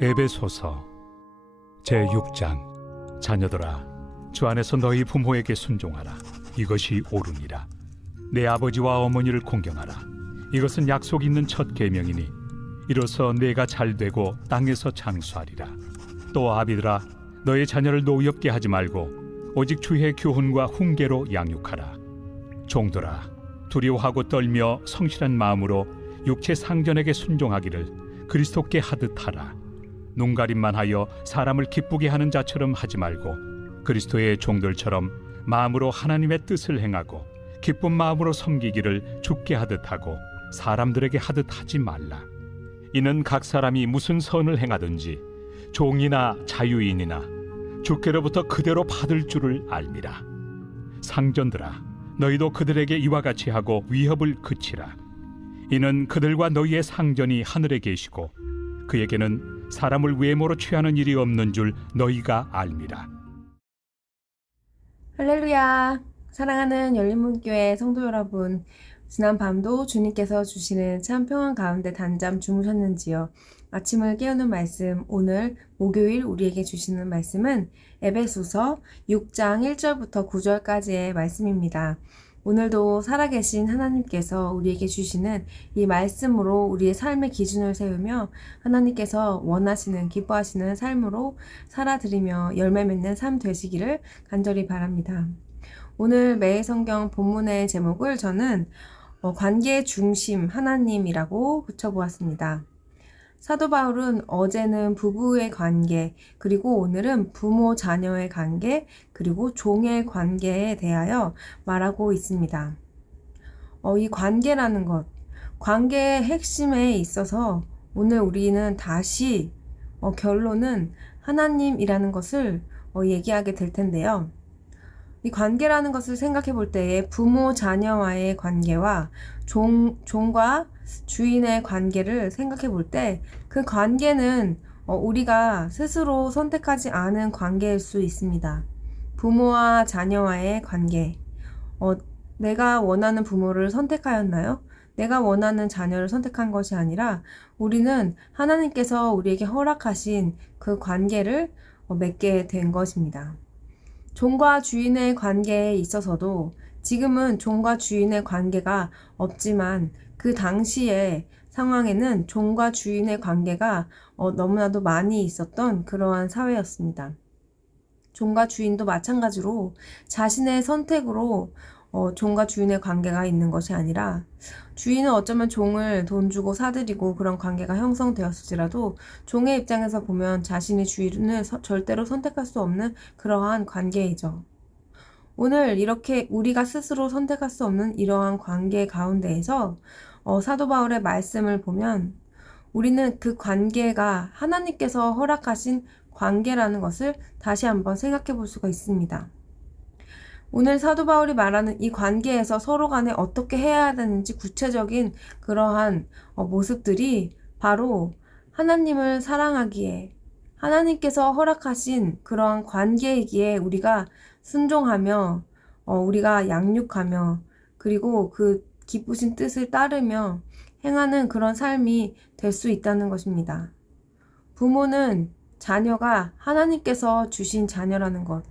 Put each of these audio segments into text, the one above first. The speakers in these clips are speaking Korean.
에베소서 제6장. 자녀들아, 주 안에서 너희 부모에게 순종하라. 이것이 옳으니라. 내 아버지와 어머니를 공경하라. 이것은 약속 있는 첫 계명이니 이로써 내가 잘되고 땅에서 장수하리라. 또 아비들아, 너희 자녀를 노엽게 하지 말고 오직 주의 교훈과 훈계로 양육하라. 종들아, 두려워하고 떨며 성실한 마음으로 육체 상전에게 순종하기를 그리스도께 하듯 하라. 눈가림만 하여 사람을 기쁘게 하는 자처럼 하지 말고 그리스도의 종들처럼 마음으로 하나님의 뜻을 행하고 기쁜 마음으로 섬기기를 주께 하듯 하고 사람들에게 하듯 하지 말라. 이는 각 사람이 무슨 선을 행하든지 종이나 자유인이나 주께로부터 그대로 받을 줄을 알미라. 상전들아, 너희도 그들에게 이와 같이 하고 위협을 그치라. 이는 그들과 너희의 상전이 하늘에 계시고 그에게는 사람을 외모로 취하는 일이 없는 줄 너희가 알미라. 할렐루야! 사랑하는 열린문교회 성도 여러분, 지난 밤도 주님께서 주시는 참 평안 가운데 단잠 주무셨는지요? 아침을 깨우는 말씀, 오늘 목요일 우리에게 주시는 말씀은 에베소서 6장 1절부터 9절까지의 말씀입니다. 오늘도 살아계신 하나님께서 우리에게 주시는 이 말씀으로 우리의 삶의 기준을 세우며 하나님께서 원하시는, 기뻐하시는 삶으로 살아드리며 열매 맺는 삶 되시기를 간절히 바랍니다. 오늘 매일 성경 본문의 제목을 저는 관계 중심 하나님이라고 붙여보았습니다. 사도 바울은 어제는 부부의 관계, 그리고 오늘은 부모 자녀의 관계, 그리고 종의 관계에 대하여 말하고 있습니다. 이 관계라는 것, 관계의 핵심에 있어서 오늘 우리는 다시 결론은 하나님이라는 것을 얘기하게 될 텐데요. 이 관계라는 것을 생각해 볼 때에 부모 자녀와의 관계와 종과 주인의 관계를 생각해 볼 때 그 관계는 우리가 스스로 선택하지 않은 관계일 수 있습니다. 부모와 자녀와의 관계. 내가 원하는 부모를 선택하였나요? 내가 원하는 자녀를 선택한 것이 아니라 우리는 하나님께서 우리에게 허락하신 그 관계를 맺게 된 것입니다. 종과 주인의 관계에 있어서도 지금은 종과 주인의 관계가 없지만 그 당시의 상황에는 종과 주인의 관계가 너무나도 많이 있었던 그러한 사회였습니다. 종과 주인도 마찬가지로 자신의 선택으로 종과 주인의 관계가 있는 것이 아니라 주인은 어쩌면 종을 돈 주고 사들이고 그런 관계가 형성되었을지라도 종의 입장에서 보면 자신이 주인을 절대로 선택할 수 없는 그러한 관계이죠. 오늘 이렇게 우리가 스스로 선택할 수 없는 이러한 관계 가운데에서 사도 바울의 말씀을 보면 우리는 그 관계가 하나님께서 허락하신 관계라는 것을 다시 한번 생각해 볼 수가 있습니다. 오늘 사도 바울이 말하는 이 관계에서 서로 간에 어떻게 해야 되는지 구체적인 그러한 모습들이 바로 하나님을 사랑하기에 하나님께서 허락하신 그러한 관계이기에 우리가 순종하며 우리가 양육하며 그리고 그 기쁘신 뜻을 따르며 행하는 그런 삶이 될 수 있다는 것입니다. 부모는 자녀가 하나님께서 주신 자녀라는 것,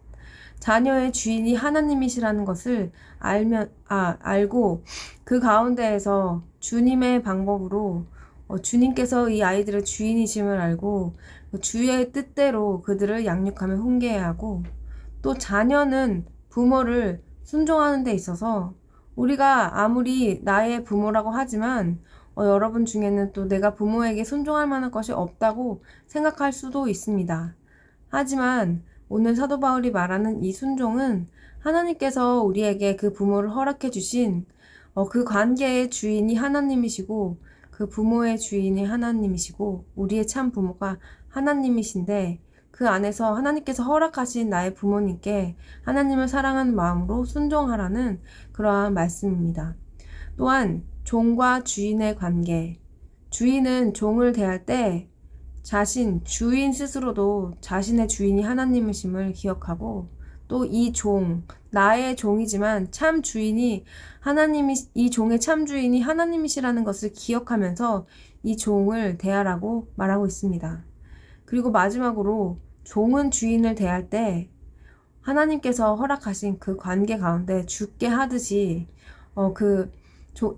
자녀의 주인이 하나님이시라는 것을 알고 그 가운데에서 주님의 방법으로 주님께서 이 아이들의 주인이심을 알고 주의 뜻대로 그들을 양육하며 훈계해야 하고 또 자녀는 부모를 순종하는 데 있어서 우리가 아무리 나의 부모라고 하지만 여러분 중에는 또 내가 부모에게 순종할 만한 것이 없다고 생각할 수도 있습니다. 하지만 오늘 사도 바울이 말하는 이 순종은 하나님께서 우리에게 그 부모를 허락해 주신 그 관계의 주인이 하나님이시고 그 부모의 주인이 하나님이시고 우리의 참 부모가 하나님이신데 그 안에서 하나님께서 허락하신 나의 부모님께 하나님을 사랑하는 마음으로 순종하라는 그러한 말씀입니다. 또한 종과 주인의 관계, 주인은 종을 대할 때 주인 스스로도 자신의 주인이 하나님이심을 기억하고 또 이 나의 종이지만 참 주인이 이 종의 참 주인이 하나님이시라는 것을 기억하면서 이 종을 대하라고 말하고 있습니다. 그리고 마지막으로 종은 주인을 대할 때 하나님께서 허락하신 그 관계 가운데 죽게 하듯이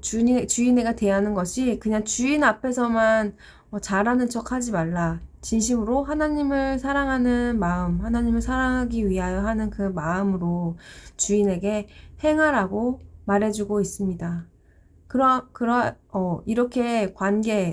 주인에게 대하는 것이 그냥 주인 앞에서만 잘하는 척 하지 말라. 진심으로 하나님을 사랑하는 마음, 하나님을 사랑하기 위하여 하는 그 마음으로 주인에게 행하라고 말해주고 있습니다. 이렇게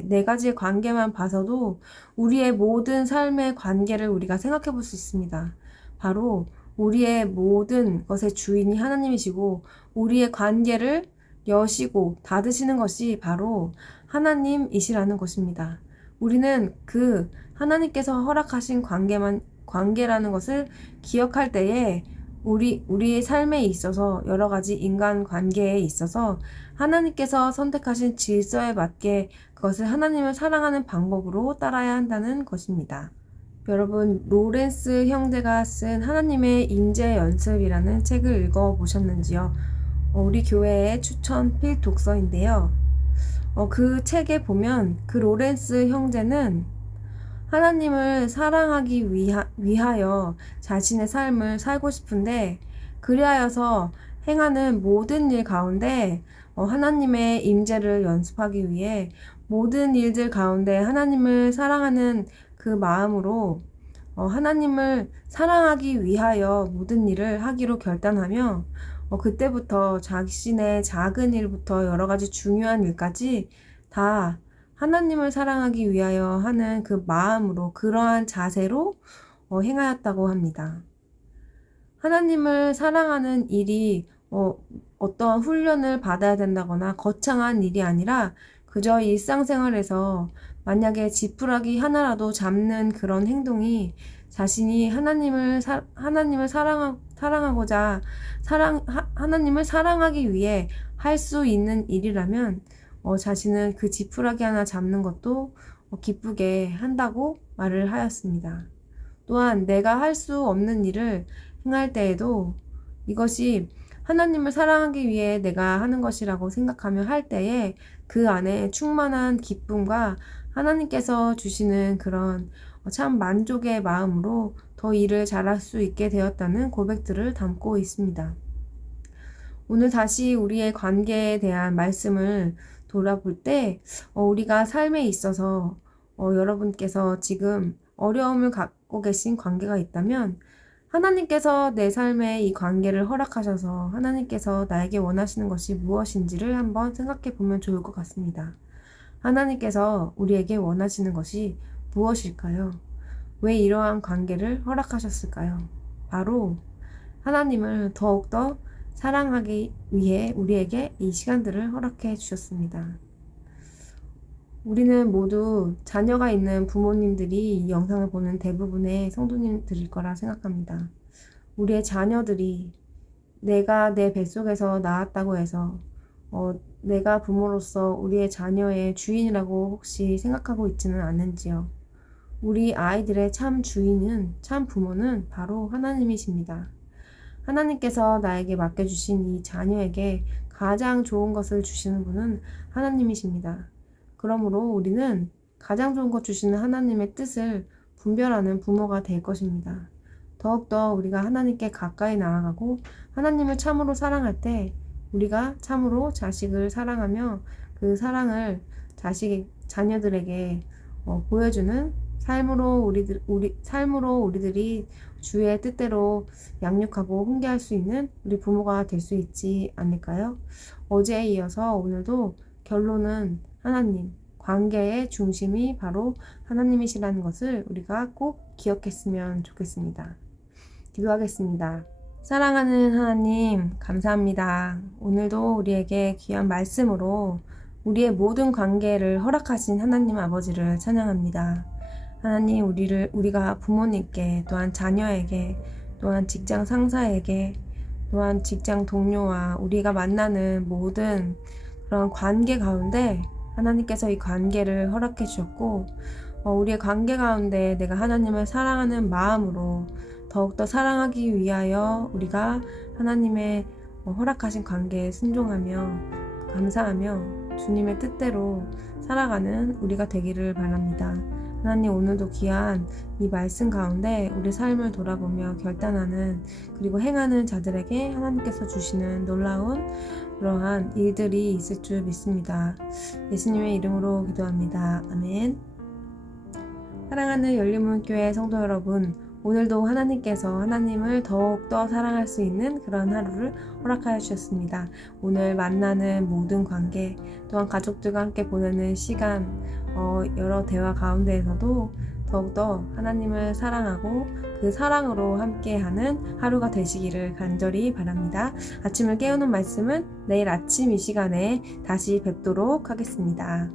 네 가지의 관계만 봐서도 우리의 모든 삶의 관계를 우리가 생각해 볼 수 있습니다. 바로 우리의 모든 것의 주인이 하나님이시고 우리의 관계를 여시고 닫으시는 것이 바로 하나님이시라는 것입니다. 우리는 그 하나님께서 허락하신 관계라는 것을 기억할 때에 우리의 삶에 있어서 여러 가지 인간 관계에 있어서 하나님께서 선택하신 질서에 맞게 그것을 하나님을 사랑하는 방법으로 따라야 한다는 것입니다. 여러분, 로렌스 형제가 쓴 하나님의 인재 연습이라는 책을 읽어보셨는지요? 우리 교회의 추천 필독서인데요. 그 책에 보면 그 로렌스 형제는 하나님을 사랑하기 위하여 자신의 삶을 살고 싶은데 그리하여서 행하는 모든 일 가운데 하나님의 임재를 연습하기 위해 모든 일들 가운데 하나님을 사랑하는 그 마음으로 하나님을 사랑하기 위하여 모든 일을 하기로 결단하며 그때부터 자신의 작은 일부터 여러 가지 중요한 일까지 다 하나님을 사랑하기 위하여 하는 그 마음으로 그러한 자세로 행하였다고 합니다. 하나님을 사랑하는 일이 어떠한 훈련을 받아야 된다거나 거창한 일이 아니라 그저 일상생활에서 만약에 지푸라기 하나라도 잡는 그런 행동이 자신이 하나님을 사랑하고자 하나님을 사랑하기 위해 할 수 있는 일이라면 자신은 그 지푸라기 하나 잡는 것도 기쁘게 한다고 말을 하였습니다. 또한 내가 할 수 없는 일을 행할 때에도 이것이 하나님을 사랑하기 위해 내가 하는 것이라고 생각하며 할 때에 그 안에 충만한 기쁨과 하나님께서 주시는 그런 참 만족의 마음으로 더 일을 잘할 수 있게 되었다는 고백들을 담고 있습니다. 오늘 다시 우리의 관계에 대한 말씀을 돌아볼 때 우리가 삶에 있어서 여러분께서 지금 어려움을 갖고 계신 관계가 있다면 하나님께서 내 삶에 이 관계를 허락하셔서 하나님께서 나에게 원하시는 것이 무엇인지를 한번 생각해 보면 좋을 것 같습니다. 하나님께서 우리에게 원하시는 것이 무엇일까요? 왜 이러한 관계를 허락하셨을까요? 바로 하나님을 더욱더 사랑하기 위해 우리에게 이 시간들을 허락해 주셨습니다. 우리는 모두 자녀가 있는 부모님들이 이 영상을 보는 대부분의 성도님들일 거라 생각합니다. 우리의 자녀들이 내가 내 뱃속에서 낳았다고 해서 내가 부모로서 우리의 자녀의 주인이라고 혹시 생각하고 있지는 않은지요? 우리 아이들의 참 주인은, 참 부모는 바로 하나님이십니다. 하나님께서 나에게 맡겨주신 이 자녀에게 가장 좋은 것을 주시는 분은 하나님이십니다. 그러므로 우리는 가장 좋은 것 주시는 하나님의 뜻을 분별하는 부모가 될 것입니다. 더욱더 우리가 하나님께 가까이 나아가고 하나님을 참으로 사랑할 때 우리가 참으로 자식을 사랑하며 그 사랑을 자녀들에게 보여주는 삶으로 우리들이 주의 뜻대로 양육하고 훈계할 수 있는 우리 부모가 될 수 있지 않을까요? 어제에 이어서 오늘도 결론은 하나님, 관계의 중심이 바로 하나님이시라는 것을 우리가 꼭 기억했으면 좋겠습니다. 기도하겠습니다. 사랑하는 하나님, 감사합니다. 오늘도 우리에게 귀한 말씀으로 우리의 모든 관계를 허락하신 하나님 아버지를 찬양합니다. 하나님, 우리가 부모님께, 또한 자녀에게, 또한 직장 상사에게, 또한 직장 동료와 우리가 만나는 모든 그런 관계 가운데 하나님께서 이 관계를 허락해 주셨고 우리의 관계 가운데 내가 하나님을 사랑하는 마음으로 더욱더 사랑하기 위하여 우리가 하나님의 허락하신 관계에 순종하며 감사하며 주님의 뜻대로 살아가는 우리가 되기를 바랍니다. 하나님 오늘도 귀한 이 말씀 가운데 우리 삶을 돌아보며 결단하는 그리고 행하는 자들에게 하나님께서 주시는 놀라운 그러한 일들이 있을 줄 믿습니다. 예수님의 이름으로 기도합니다. 아멘. 사랑하는 열린문교회 성도 여러분, 오늘도 하나님께서 하나님을 더욱더 사랑할 수 있는 그런 하루를 허락하여 주셨습니다. 오늘 만나는 모든 관계, 또한 가족들과 함께 보내는 시간, 여러 대화 가운데에서도 더욱더 하나님을 사랑하고 그 사랑으로 함께하는 하루가 되시기를 간절히 바랍니다. 아침을 깨우는 말씀은 내일 아침 이 시간에 다시 뵙도록 하겠습니다.